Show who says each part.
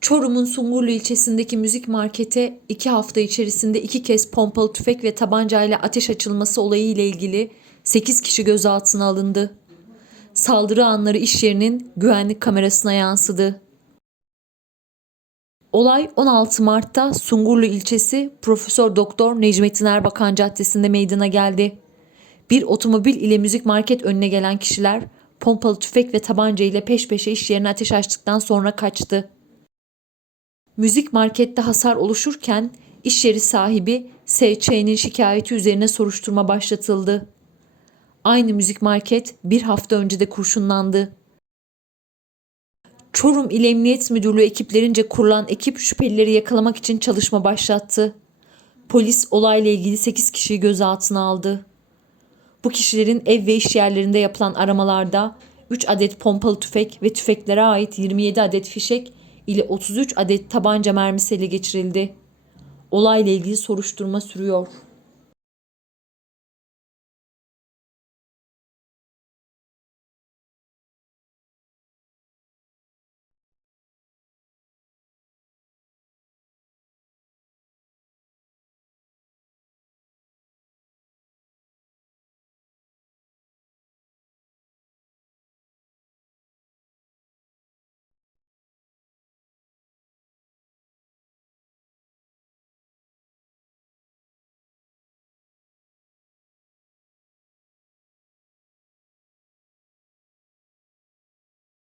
Speaker 1: Çorum'un Sungurlu ilçesindeki müzik markete iki hafta içerisinde iki kez pompalı tüfek ve tabancayla ateş açılması olayı ile ilgili 8 kişi gözaltına alındı. Saldırı anları iş yerinin güvenlik kamerasına yansıdı. Olay 16 Mart'ta Sungurlu ilçesi Profesör Doktor Necmettin Erbakan Caddesi'nde meydana geldi. Bir otomobil ile müzik market önüne gelen kişiler pompalı tüfek ve tabanca ile peş peşe iş yerine ateş açtıktan sonra kaçtı. Müzik markette hasar oluşurken iş yeri sahibi S.Ç.'nin şikayeti üzerine soruşturma başlatıldı. Aynı müzik market bir hafta önce de kurşunlandı. Çorum İl Emniyet Müdürlüğü ekiplerince kurulan ekip şüphelileri yakalamak için çalışma başlattı. Polis olayla ilgili 8 kişiyi gözaltına aldı. Bu kişilerin ev ve iş yerlerinde yapılan aramalarda 3 adet pompalı tüfek ve tüfeklere ait 27 adet fişek ile 33 adet tabanca mermisi ele geçirildi. Olayla ilgili soruşturma sürüyor.